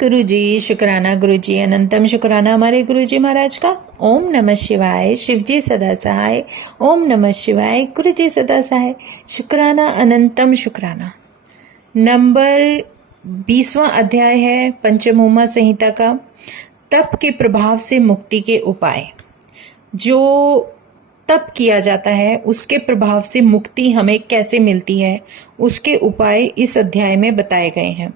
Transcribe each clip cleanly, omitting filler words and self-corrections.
गुरु जी, शुक्राना गुरु जी, अनंतम शुक्राना हमारे गुरु जी महाराज का। ओम नमः शिवाय, शिव जी सदा सहाय। ओम नमः शिवाय, गुरु जी सदा सहाय। शुक्राना अनंतम शुक्राना। नंबर 20वां अध्याय है पंचमोमा संहिता का, तप के प्रभाव से मुक्ति के उपाय। जो तप किया जाता है उसके प्रभाव से मुक्ति हमें कैसे मिलती है, उसके उपाय इस अध्याय में बताए गए हैं।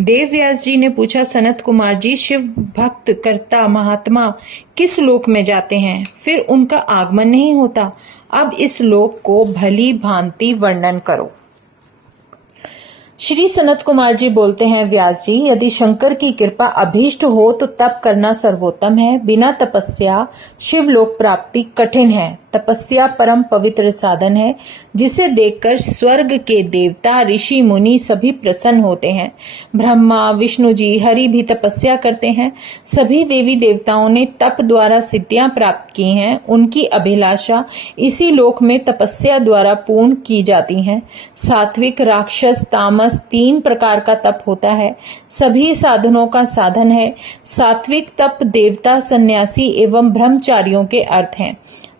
देव व्यास जी ने पूछा, सनत कुमार जी, शिव भक्त कर्ता महात्मा किस लोक में जाते हैं, फिर उनका आगमन नहीं होता। अब इस लोक को भली भांति वर्णन करो। श्री सनत कुमार जी बोलते हैं, व्यास जी, यदि शंकर की कृपा अभीष्ट हो तो तप करना सर्वोत्तम है। बिना तपस्या शिवलोक प्राप्ति कठिन है। तपस्या परम पवित्र साधन है, जिसे देखकर स्वर्ग के देवता ऋषि मुनि सभी प्रसन्न होते हैं। ब्रह्मा विष्णु जी हरि भी तपस्या करते हैं। सभी देवी देवताओं ने तप द्वारा सिद्धियां प्राप्त की हैं। उनकी अभिलाषा इसी लोक में तपस्या द्वारा पूर्ण की जाती है। सात्विक, राक्षस, तामस 3 प्रकार का तप होता है। सभी साधनों का साधन है। सात्विक तप देवता, सन्यासी एवं ब्रह्मचारियों के अर्थ हैं।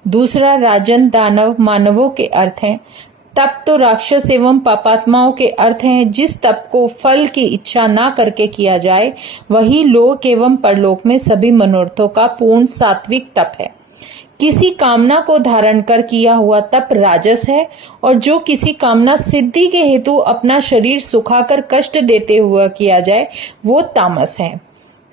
दूसरा राजन, दानव, मानवों के अर्थ हैं। तप तो राक्षस एवं पापात्माओं के अर्थ हैं। जिस तप को फल की इच्छा ना करके किया जाए वही लोक एवं परलोक में सभी मनोरथों का पूर्ण सात्विक तप है। किसी कामना को धारण कर किया हुआ तप राजस है, और जो किसी कामना सिद्धि के हेतु अपना शरीर सुखाकर कष्ट देते हुए किया जाए वो तामस है।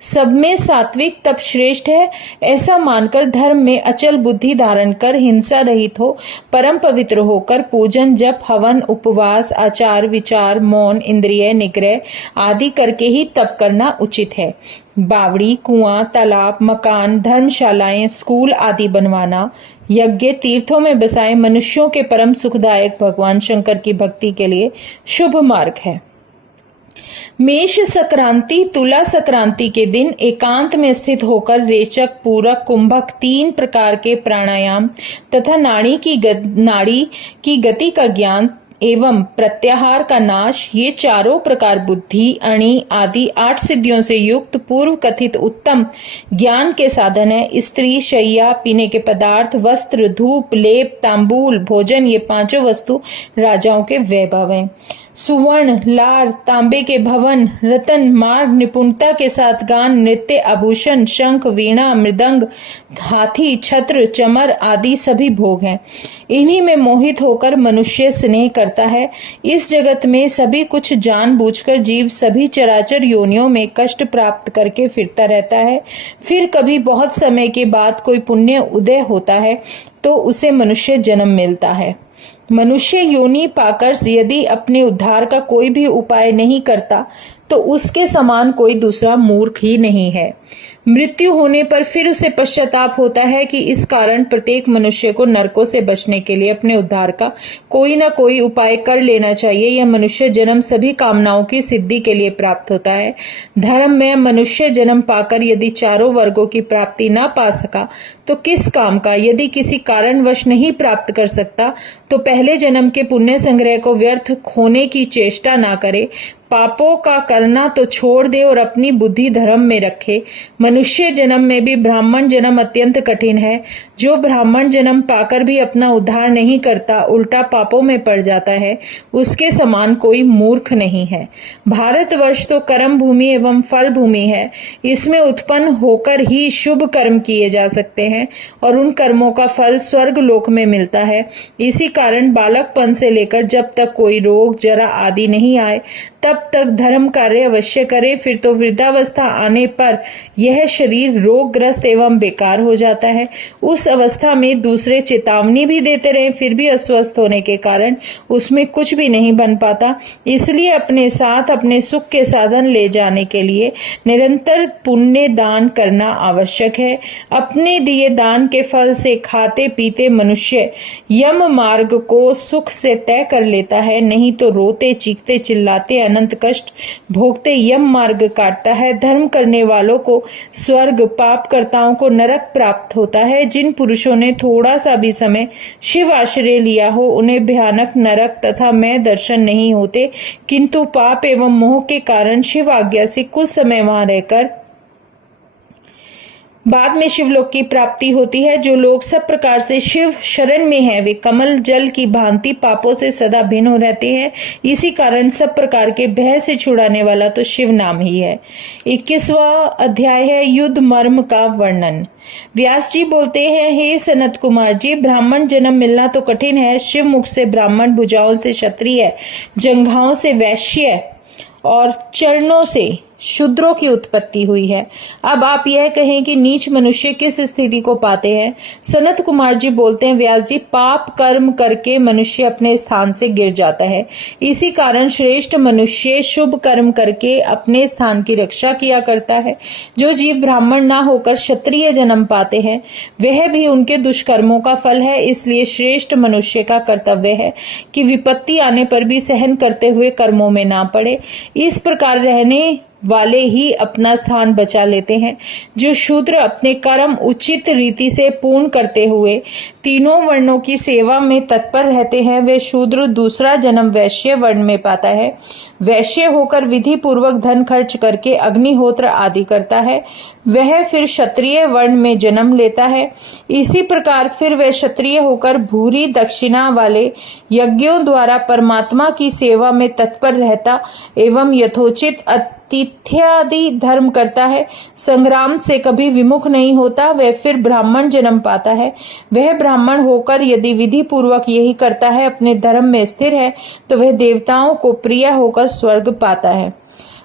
सब में सात्विक तप श्रेष्ठ है, ऐसा मानकर धर्म में अचल बुद्धि धारण कर हिंसा रहित हो परम पवित्र होकर पूजन, जप, हवन, उपवास, आचार, विचार, मौन, इंद्रिय निग्रह आदि करके ही तप करना उचित है। बावड़ी, कुआं, तालाब, मकान, धर्मशालाएं, स्कूल आदि बनवाना, यज्ञ, तीर्थों में बसाए मनुष्यों के परम सुखदायक भगवान शंकर की भक्ति के लिए शुभ मार्ग है। मेष संक्रांति, तुला संक्रांति के दिन एकांत में स्थित होकर रेचक, पूरक, कुंभक 3 प्रकार के प्राणायाम तथा नाड़ी की गति का ज्ञान एवं प्रत्याहार का नाश, ये चारों प्रकार बुद्धि, अणि आदि 8 सिद्धियों से युक्त पूर्व कथित उत्तम ज्ञान के साधन है। स्त्री, शैया, पीने के पदार्थ, वस्त्र, धूप, लेप, तांबूल, भोजन, ये 5 वस्तु राजाओं के वैभव हैं। सुवर्ण, लार, तांबे के भवन, रतन, मार्ग, निपुणता के साथ गान, नृत्य, आभूषण, शंख, वीणा, मृदंग, हाथी, छत्र, चमर आदि सभी भोग हैं। इन्हीं में मोहित होकर मनुष्य स्नेह करता है। इस जगत में सभी कुछ जानबूझकर जीव सभी चराचर योनियों में कष्ट प्राप्त करके फिरता रहता है। फिर कभी बहुत समय के बाद कोई पुण्य उदय होता है तो उसे मनुष्य जन्म मिलता है। मनुष्य योनि पाकर यदि अपने उद्धार का कोई भी उपाय नहीं करता तो उसके समान कोई दूसरा मूर्ख ही नहीं है। मृत्यु होने पर फिर उसे पश्चाताप होता है कि इस कारण प्रत्येक मनुष्य को नरकों से बचने के लिए अपने उद्धार का कोई न कोई उपाय कर लेना चाहिए। यह मनुष्य जन्म सभी कामनाओं की सिद्धि के लिए प्राप्त होता है। धर्म में मनुष्य जन्म पाकर यदि चारों वर्गों की प्राप्ति न पा सका तो किस काम का। यदि किसी कारणवश नहीं प्राप्त कर सकता तो पहले जन्म के पुण्य संग्रह को व्यर्थ खोने की चेष्टा ना करे। पापों का करना तो छोड़ दे और अपनी बुद्धि धर्म में रखे। मनुष्य जन्म में भी ब्राह्मण जन्म अत्यंत कठिन है। जो ब्राह्मण जन्म पाकर भी अपना उद्धार नहीं करता, उल्टा पापों में पड़ जाता है, उसके समान कोई मूर्ख नहीं है। भारतवर्ष तो कर्म भूमि एवं फल भूमि है। इसमें उत्पन्न होकर ही शुभ कर्म किए जा सकते हैं और उन कर्मों का फल स्वर्ग लोक में मिलता है। इसी कारण बालकपन से लेकर जब तक कोई रोग, जरा आदि नहीं आए तब तक धर्म कार्य अवश्य करे। फिर तो वृद्धावस्था आने पर यह शरीर रोगग्रस्त एवं बेकार हो जाता है। उस अवस्था में दूसरे चेतावनी भी देते रहे फिर भी अस्वस्थ होने के कारण उसमें कुछ भी नहीं बन पाता। इसलिए अपने साथ अपने सुख के साधन ले जाने के लिए निरंतर पुण्य दान करना आवश्यक है। अपने दिए दान के फल से खाते पीते मनुष्य यम मार्ग को सुख से तय कर लेता है, नहीं तो रोते चीखते चिल्लाते अनंत कष्ट भोगते यम मार्ग काटता है। धर्म करने वालों को स्वर्ग, पाप कर्ताओं को नरक प्राप्त होता है। जिन पुरुषों ने थोड़ा सा भी समय शिव आश्रय लिया हो उन्हें भयानक नरक तथा मैं दर्शन नहीं होते, किंतु पाप एवं मोह के कारण शिव आज्ञा से कुछ समय वहां रहकर बाद में शिवलोक की प्राप्ति होती है। जो लोग सब प्रकार से शिव शरण में हैं, वे कमल जल की भांति पापों से सदा भिन्न रहते हैं। इसी कारण सब प्रकार के भय से छुड़ाने वाला तो शिव नाम ही है। 21वां अध्याय है युद्ध मर्म का वर्णन। व्यास जी बोलते हैं, हे सनत कुमार जी, ब्राह्मण जन्म मिलना तो कठिन है। शिव मुख से ब्राह्मण, भुजाओं से क्षत्रिय, जंघाओं से वैश्य और चरणों से शूद्रों की उत्पत्ति हुई है। अब आप यह कहें कि नीच मनुष्य किस स्थिति को पाते हैं। सनत कुमार जी बोलते हैं, व्यास जी, पाप कर्म करके मनुष्य अपने स्थान से गिर जाता है। इसी कारण श्रेष्ठ मनुष्य शुभ कर्म करके अपने स्थान की रक्षा किया करता है। जो जीव ब्राह्मण ना होकर क्षत्रिय जन्म पाते हैं, वह भी उनके दुष्कर्मों का फल है। इसलिए श्रेष्ठ मनुष्य का कर्तव्य है कि विपत्ति आने पर भी सहन करते हुए कर्मों में ना पड़े। इस प्रकार रहने वाले ही अपना स्थान बचा लेते हैं। जो शूद्र अपने कर्म उचित रीति से पूर्ण करते हुए तीनों वर्णों की सेवा में तत्पर रहते हैं, वे शूद्र दूसरा जन्म वैश्य वर्ण में पाता है। वैश्य होकर विधि पूर्वक धन खर्च करके अग्निहोत्र आदि करता है, वह फिर क्षत्रिय वर्ण में जन्म लेता है। इसी प्रकार फिर वह क्षत्रिय होकर भूरी दक्षिणा वाले यज्ञों द्वारा परमात्मा की सेवा में तत्पर रहता एवं यथोचित तिथ्यादि धर्म करता है, संग्राम से कभी विमुख नहीं होता, वह फिर ब्राह्मण जन्म पाता है। वह ब्राह्मण होकर यदि विधि पूर्वक यही करता है, अपने धर्म में स्थिर है, तो वह देवताओं को प्रिय होकर स्वर्ग पाता है।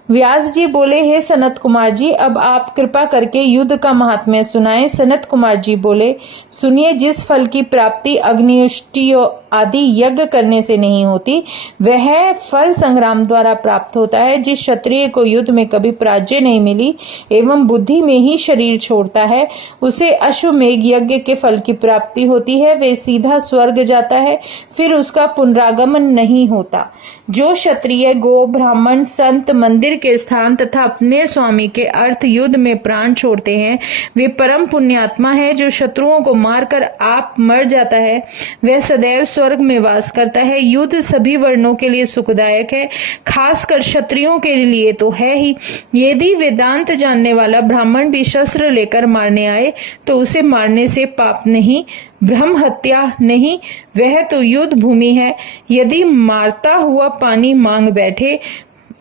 व्यास जी बोले, हे सनत कुमार जी, अब आप कृपा करके युद्ध का महात्म्य सुनाएं। सनत कुमार जी बोले, सुनिए, जिस फल की प्राप्ति अग्निष्टियों आदि यज्ञ करने से नहीं होती, वह फल संग्राम द्वारा प्राप्त होता है। जिस क्षत्रिय को युद्ध में कभी पराजय नहीं मिली एवं बुद्धि में ही शरीर छोड़ता है, उसे अश्वमेघ यज्ञ के फल की प्राप्ति होती है। वे सीधा स्वर्ग जाता है, फिर उसका पुनरागमन नहीं होता। जो क्षत्रिय, गो, ब्राह्मण, संत, मंदिर के स्थान तथा अपने स्वामी के अर्थ युद्ध में प्राण छोड़ते हैं, वे परम पुण्यात्मा है। जो शत्रुओं को मारकर आप मर जाता है, वह सदैव स्वर्ग में वास करता है। युद्ध सभी वर्णों के लिए सुखदायक है, खासकर क्षत्रियों के लिए तो है ही। यदि वेदांत जानने वाला ब्राह्मण भी शस्त्र लेकर मारने आए, तो उसे मारने से पाप नहीं, ब्रह्म हत्या नहीं, वह तो युद्ध भूमि है। यदि मारता हुआ पानी मांग बैठे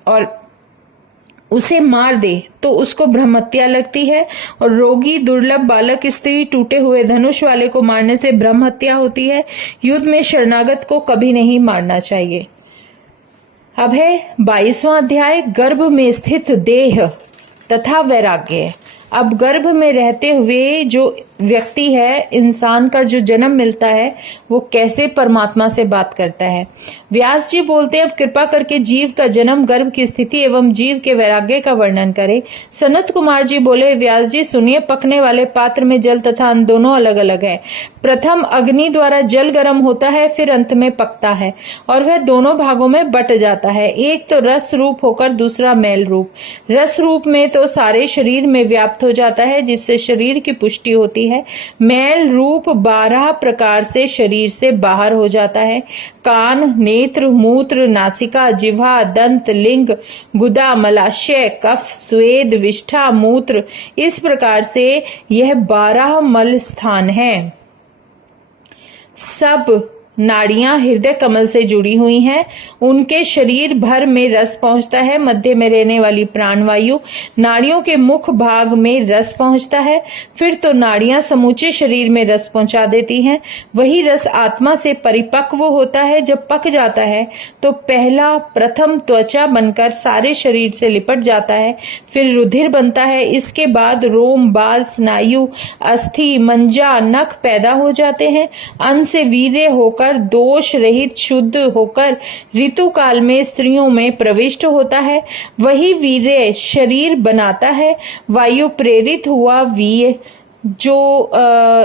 और उसे मार दे तो उसको ब्रह्महत्या लगती है, और रोगी, दुर्लभ बालक, स्त्री, टूटे हुए धनुष वाले को मारने से ब्रह्महत्या होती है। युद्ध में शरणागत को कभी नहीं मारना चाहिए। अब है 22वां अध्याय, गर्भ में स्थित देह तथा वैराग्य। अब गर्भ में रहते हुए जो व्यक्ति है, इंसान का जो जन्म मिलता है, वो कैसे परमात्मा से बात करता है। व्यास जी बोलते हैं, अब कृपा करके जीव का जन्म, गर्भ की स्थिति एवं जीव के वैराग्य का वर्णन करें। सनत कुमार जी बोले, व्यास जी सुनिए, पकने वाले पात्र में जल तथा अन्न दोनों अलग अलग है। प्रथम अग्नि द्वारा जल गर्म होता है, फिर अंत में पकता है और वह दोनों भागों में बट जाता है। एक तो रस रूप होकर दूसरा मैल रूप। रस रूप में तो सारे शरीर में व्याप्त हो जाता है, जिससे शरीर की पुष्टि होती है। मैल रूप 12 प्रकार से शरीर से बाहर हो जाता है। कान, नेत्र, मूत्र, नासिका, जिह्वा, दंत, लिंग, गुदा, मलाशय, कफ, स्वेद, विष्ठा, मूत्र, इस प्रकार से यह 12 मल स्थान है। सब नाड़ियां हृदय कमल से जुड़ी हुई हैं, उनके शरीर भर में रस पहुंचता है। मध्य में रहने वाली प्राणवायु नाड़ियों के मुख भाग में रस पहुंचता है, फिर तो नाड़ियां समूचे शरीर में रस पहुंचा देती हैं। वही रस आत्मा से परिपक्व होता है। जब पक जाता है तो प्रथम त्वचा बनकर सारे शरीर से लिपट जाता है, फिर रुधिर बनता है। इसके बाद रोम, बाल, स्नायु, अस्थि, मंजा, नख पैदा हो जाते हैं। अन्न से वीर्य होकर दोष रहित शुद्ध होकर ऋतु काल में स्त्रियों में प्रविष्ट होता है। वही वीर्य शरीर बनाता है। वायु प्रेरित हुआ वीर्य जो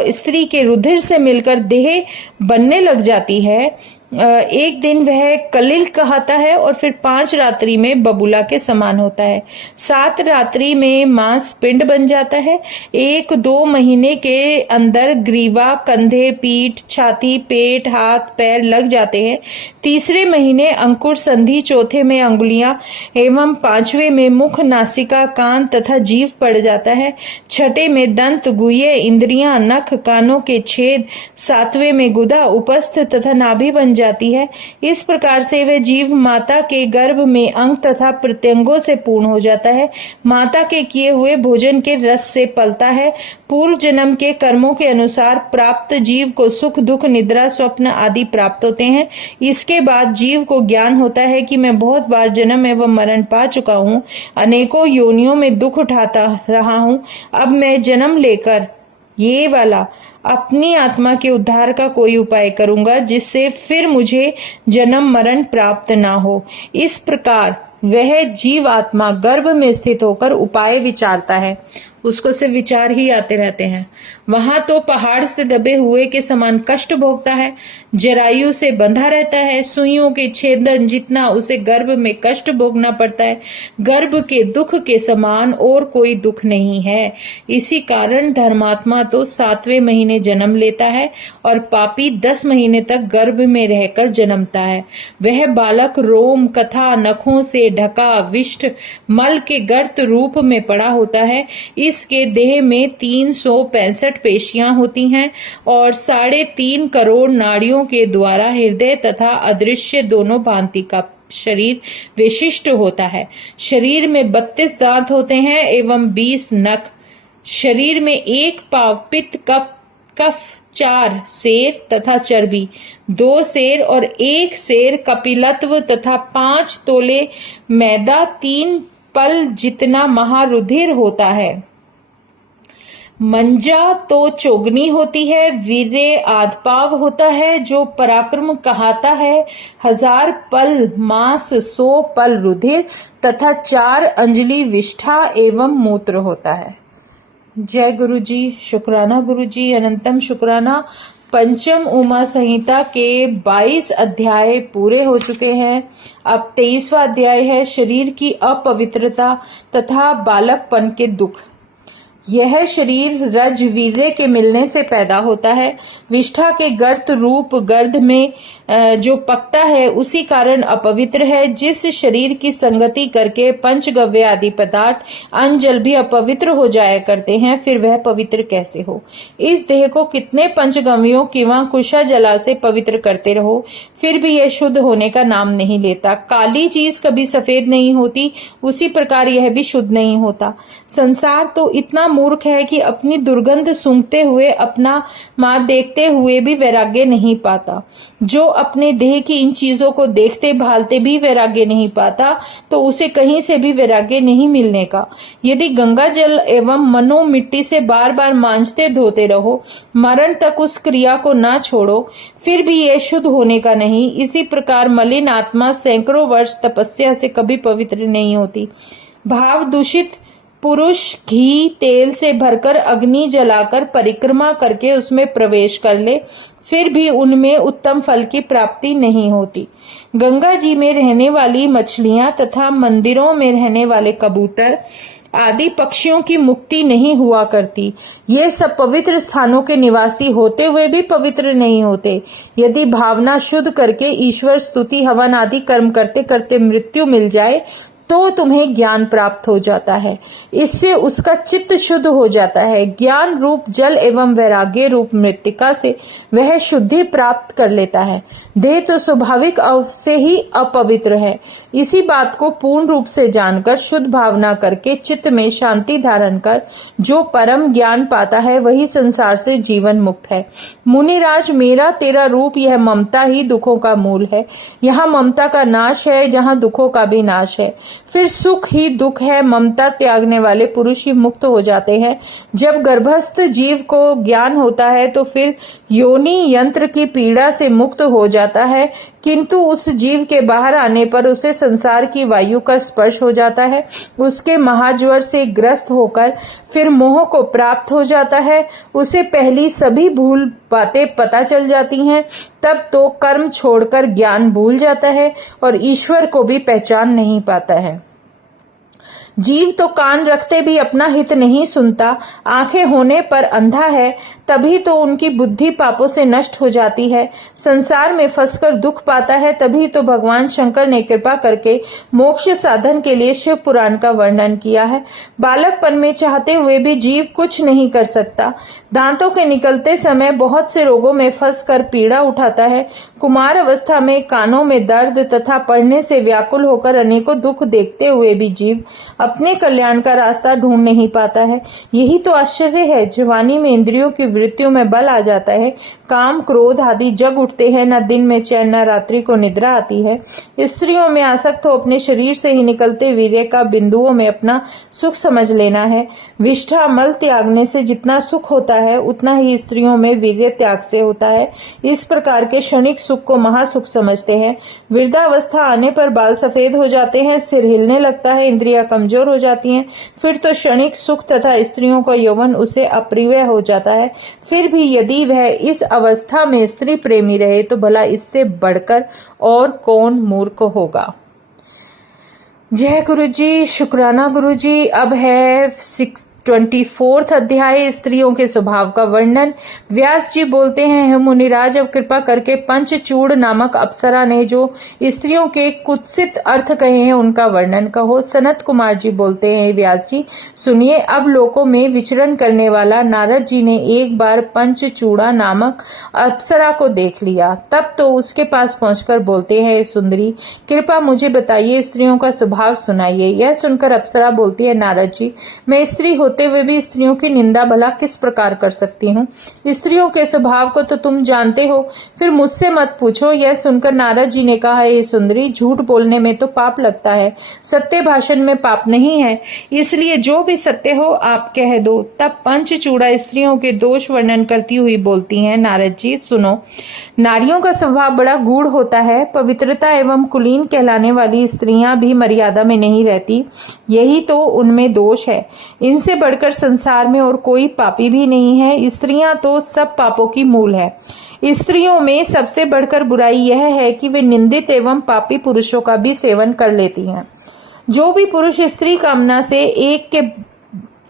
स्त्री के रुधिर से मिलकर देह बनने लग जाती है, एक दिन वह कलिल कहता है और फिर 5 रात्रि में बबूला के समान होता है। 7 रात्रि में मांस पिंड बन जाता है। 1-2 महीने के अंदर ग्रीवा, कंधे, पीठ, छाती, पेट, हाथ, पैर लग जाते हैं। तीसरे महीने अंकुर संधि, चौथे में अंगुलियां एवं 5वें में मुख, नासिका, कान तथा जीभ पड़ जाता है। छठे में दंत, गुहे, इंद्रियां, नख, कानों के छेद, 7वें में गुदा, उपस्थ तथा नाभि बन जाती है। इस प्रकार से वह जीव माता के गर्भ में अंग तथा प्रत्यंगों से पूर्ण हो जाता है। माता के किए हुए भोजन के रस से पलता है। पूर्व जन्म के कर्मों के अनुसार प्राप्त जीव को सुख, दुख, निद्रा, स्वप्न आदि प्राप्त होते हैं। इसके बाद जीव को ज्ञान होता है कि मैं बहुत बार जन्म एवं मरण पा चुका हूँ, अनेकों योनियों में दुख उठाता रहा हूँ। अब मैं जन्म लेकर ये वाला अपनी आत्मा के उद्धार का कोई उपाय करूंगा जिससे फिर मुझे जन्म मरण प्राप्त ना हो। इस प्रकार वह जीव आत्मा गर्भ में स्थित होकर उपाय विचारता है। उसको सिर्फ विचार ही आते रहते हैं। वहां तो पहाड़ से दबे हुए के समान कष्ट भोगता है, जरायु से बंधा रहता है, सुइयों के छेदन जितना उसे गर्भ में कष्ट भोगना पड़ता है, गर्भ के दुख के समान और कोई दुख नहीं है। इसी कारण धर्मात्मा तो 7वें महीने जन्म लेता है और पापी 10 महीने तक गर्भ में रहकर जन्मता है। वह बालक रोम, कथा, नखों से ढका, विष्ठ, मल के गर्त रूप में पड़ा होता है। इसके देह में 365 पेशियां होती हैं और 3.5 करोड़ नाड़ियों के द्वारा हृदय तथा अदृश्य दोनों भांति का शरीर विशिष्ट होता है। शरीर में 32 दांत होते हैं एवं 20 नख। शरीर में 1 पाव पित्त, कफ, 4 सेर तथा चर्बी, 2 सेर और 1 सेर कपिलत्व तथा 5 तोले मैदा, 3 पल जितना महारुधिर होता है। मंजा तो चोगनी होती है, वीर्य आधपाव होता है जो पराक्रम कहाता है। 1000 पल मांस, 100 पल रुधिर तथा 4 अंजलि विष्ठा एवं मूत्र होता है। जय गुरु जी, शुक्राना गुरु जी, अनंतम शुक्राना। पंचम उमा संहिता के 22 अध्याय पूरे हो चुके हैं। अब 23वां अध्याय है शरीर की अपवित्रता तथा बालकपन के दुख। यह शरीर रज वीर्य के मिलने से पैदा होता है। विष्ठा के गर्त रूप गर्द में जो पकता है उसी कारण अपवित्र है। जिस शरीर की संगति करके पंचगव्य आदि पदार्थ अन्न जल भी अपवित्र हो जाया करते हैं, फिर वह पवित्र कैसे हो। इस देह को कितने पंचगव्यों किंवा कुशा जला से पवित्र करते रहो, फिर भी यह शुद्ध होने का नाम नहीं लेता। काली चीज कभी सफेद नहीं होती, उसी प्रकार यह भी शुद्ध नहीं होता। संसार तो इतना मूर्ख है कि अपनी दुर्गंध सूंघते हुए, अपना मां देखते हुए भी वैराग्य नहीं पाता। जो अपने देह की इन चीजों को देखते भालते भी वैराग्य नहीं पाता, तो उसे कहीं से भी वैराग्य नहीं मिलने का। यदि गंगा जल एवं मनो मिट्टी से बार बार मांजते धोते रहो, मरण तक उस क्रिया को ना छोड़ो, फिर भी यह शुद्ध होने का नहीं। इसी प्रकार मलिन आत्मा सैकड़ों वर्ष तपस्या से कभी पवित्र नहीं होती। भाव दूषित पुरुष घी तेल से भरकर अग्नि जलाकर परिक्रमा करके उसमें प्रवेश कर ले, फिर भी उनमें उत्तम फल की प्राप्ति नहीं होती। गंगा जी में रहने वाली मछलियां तथा मंदिरों में रहने वाले कबूतर आदि पक्षियों की मुक्ति नहीं हुआ करती। ये सब पवित्र स्थानों के निवासी होते हुए भी पवित्र नहीं होते। यदि भावना शुद्ध करके ईश्वर स्तुति हवन आदि कर्म करते करते मृत्यु मिल जाए तो तुम्हें ज्ञान प्राप्त हो जाता है। इससे उसका चित्त शुद्ध हो जाता है। ज्ञान रूप जल एवं वैराग्य रूप मृत्तिका से वह शुद्धि प्राप्त कर लेता है। देह तो स्वाभाविक से ही अपवित्र है। इसी बात को पूर्ण रूप से जानकर शुद्ध भावना करके चित्त में शांति धारण कर जो परम ज्ञान पाता है वही संसार से जीवन मुक्त है। मुनिराज, मेरा तेरा रूप यह ममता ही दुखों का मूल है। यहाँ ममता का नाश है, जहाँ दुखों का भी नाश है। फिर सुख ही दुख है। ममता त्यागने वाले पुरुष ही मुक्त हो जाते हैं। जब गर्भस्थ जीव को ज्ञान होता है तो फिर योनि यंत्र की पीड़ा से मुक्त हो जाता है, किंतु उस जीव के बाहर आने पर उसे संसार की वायु का स्पर्श हो जाता है। उसके महाज्वर से ग्रस्त होकर फिर मोह को प्राप्त हो जाता है। उसे पहली सभी भूल बातें पता चल जाती हैं, तब तो कर्म छोड़कर ज्ञान भूल जाता है और ईश्वर को भी पहचान नहीं पाता है। जीव तो कान रखते भी अपना हित नहीं सुनता, आंखें होने पर अंधा है, तभी तो उनकी बुद्धि पापों से नष्ट हो जाती है। संसार में फंसकर दुख पाता है, तभी तो भगवान शंकर ने कृपा करके मोक्ष साधन के लिए शिव पुराण का वर्णन किया है। बालकपन में चाहते हुए भी जीव कुछ नहीं कर सकता। दांतों के निकलते समय बहुत से रोगों में फंसकर पीड़ा उठाता है। कुमार अवस्था में कानों में दर्द तथा पढ़ने से व्याकुल होकर अनेकों दुख देखते हुए भी जीव अपने कल्याण का रास्ता ढूंढ नहीं पाता है। यही तो आश्चर्य है। जवानी में इंद्रियों की वृत्तियों में बल आ जाता है, काम क्रोध आदि जग उठते हैं, न दिन में चैन न रात्रि को निद्रा आती है। स्त्रियों में आसक्त हो अपने शरीर से ही निकलते वीर्य का बिंदुओं में अपना सुख समझ लेना है। विष्ठा मल त्यागने से जितना सुख होता है, उतना ही स्त्रियों में वीर्य त्याग से होता है। इस प्रकार के क्षणिक सुख को महासुख समझते हैं। वृद्धावस्था आने पर बाल सफेद हो जाते हैं, सिर हिलने लगता है, इंद्रियां कमजोर हो जाती हैं, फिर तो क्षणिक सुख तथा स्त्रियों का यौवन उसे अप्रिय हो जाता है। फिर भी यदि वह इस अवस्था में स्त्री प्रेमी रहे तो भला इससे बढ़कर और कौन मूर्ख होगा। जय गुरु जी, शुक्राना गुरु जी। अब है 24वां अध्याय, स्त्रियों के स्वभाव का वर्णन। व्यास जी बोलते हैं, हे मुनिराज, अब कृपा करके पंचचूड़ नामक अप्सरा ने जो स्त्रियों के कुत्सित अर्थ कहे हैं उनका वर्णन कहो। सनत कुमार जी बोलते हैं, व्यास जी सुनिए, अब लोकों में विचरण करने वाला नारद जी ने एक बार पंचचूड़ा नामक अप्सरा को देख लिया। तब तो उसके पास पहुंचकर बोलते हैं, सुंदरी कृपा मुझे बताइए, स्त्रियों का स्वभाव सुनाइए। यह सुनकर अप्सरा बोलती है, नारद जी मैं स्त्री होते हुए भी स्त्रियों की निंदा भला किस प्रकार कर सकती हूँ। स्त्रियों के स्वभाव को तो तुम जानते हो, फिर मुझसे मत पूछो। यह सुनकर नारद जी ने कहा, हे सुंदरी, झूठ बोलने में तो पाप लगता है, सत्य भाषण में पाप नहीं है, इसलिए जो भी सत्य हो आप कह दो। तब पंचचूड़ा स्त्रियों के दोष वर्णन करती हुई बोलती हैं, नारद जी सुनो, नारियों का स्वभाव बड़ा गूढ़ होता है। पवित्रता एवं कुलीन कहलाने वाली स्त्रियां भी मर्यादा में नहीं रहती, यही तो उनमें दोष है। इनसे बढ़कर संसार में और कोई पापी भी नहीं है। स्त्रियां तो सब पापों की मूल है। स्त्रियों में सबसे बढ़कर बुराई यह है कि वे निंदित एवं पापी पुरुषों का भी सेवन कर लेती हैं। जो भी पुरुष स्त्री कामना से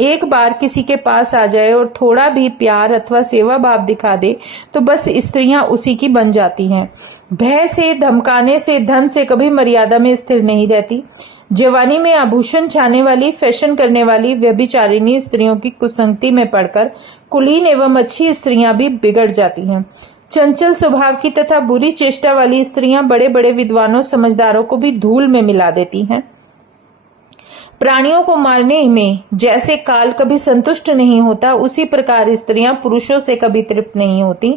एक बार किसी के पास आ जाए और थोड़ा भी प्यार अथवा सेवा भाव दिखा दे तो बस स्त्रियां उसी की बन जाती हैं। भय से, धमकाने से, धन से कभी मर्यादा में स्थिर नहीं रहती। जवानी में आभूषण छाने वाली, फैशन करने वाली व्यभिचारिणी स्त्रियों की कुसंगति में पड़कर कुलीन एवं अच्छी स्त्रियां भी बिगड़ जाती हैं। चंचल स्वभाव की तथा बुरी चेष्टा वाली स्त्रियां बड़े बड़े विद्वानों समझदारों को भी धूल में मिला देती हैं। प्राणियों को मारने में जैसे काल कभी संतुष्ट नहीं होता, उसी प्रकार स्त्रियां पुरुषों से कभी तृप्त नहीं होती।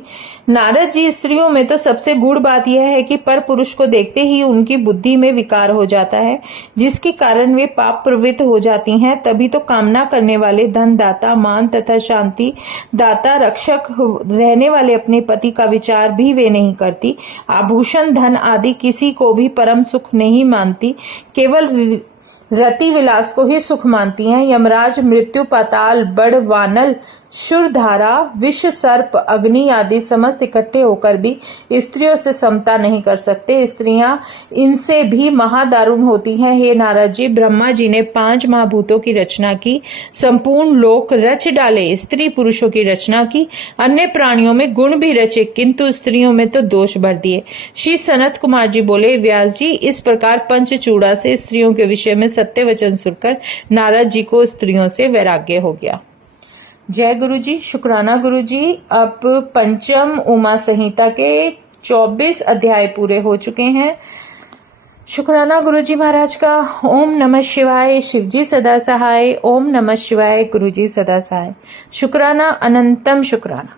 नारद जी, स्त्रियों में तो सबसे गूढ़ बात यह है कि पर पुरुष को देखते ही उनकी बुद्धि में विकार हो जाता है, जिसके कारण वे पाप प्रवृत्त हो जाती हैं। तभी तो कामना करने वाले धन दाता, मान तथा शांति दाता, रक्षक रहने वाले अपने पति का विचार भी वे नहीं करती। आभूषण, धन आदि किसी को भी परम सुख नहीं मानती, केवल रति विलास को ही सुख मानती हैं। यमराज, मृत्यु, पाताल, बड़, वानल, शुरधारा, विष, सर्प, अग्नि आदि समस्त इकट्ठे होकर भी स्त्रियों से समता नहीं कर सकते। स्त्रियां इनसे भी महादारुण होती हैं। हे नारद जी, ब्रह्मा जी ने 5 महाभूतों की रचना की, संपूर्ण लोक रच डाले, स्त्री पुरुषों की रचना की, अन्य प्राणियों में गुण भी रचे, किंतु स्त्रियों में तो दोष भर दिए। श्री सनत कुमार जी बोले, व्यास जी, इस प्रकार पंचचूड़ा से स्त्रियों के विषय में सत्य वचन सुनकर नारद जी को स्त्रियों से वैराग्य हो गया। जय गुरु जी, शुक्राना गुरु जी। अब पंचम उमा संहिता के 24 अध्याय पूरे हो चुके हैं। शुक्राना गुरु जी महाराज का। ओम नमः शिवाय, शिव जी सदा सहाय। ओम नमः शिवाय, गुरु जी सदा सहाय। शुक्राना, अनंतम शुक्राना।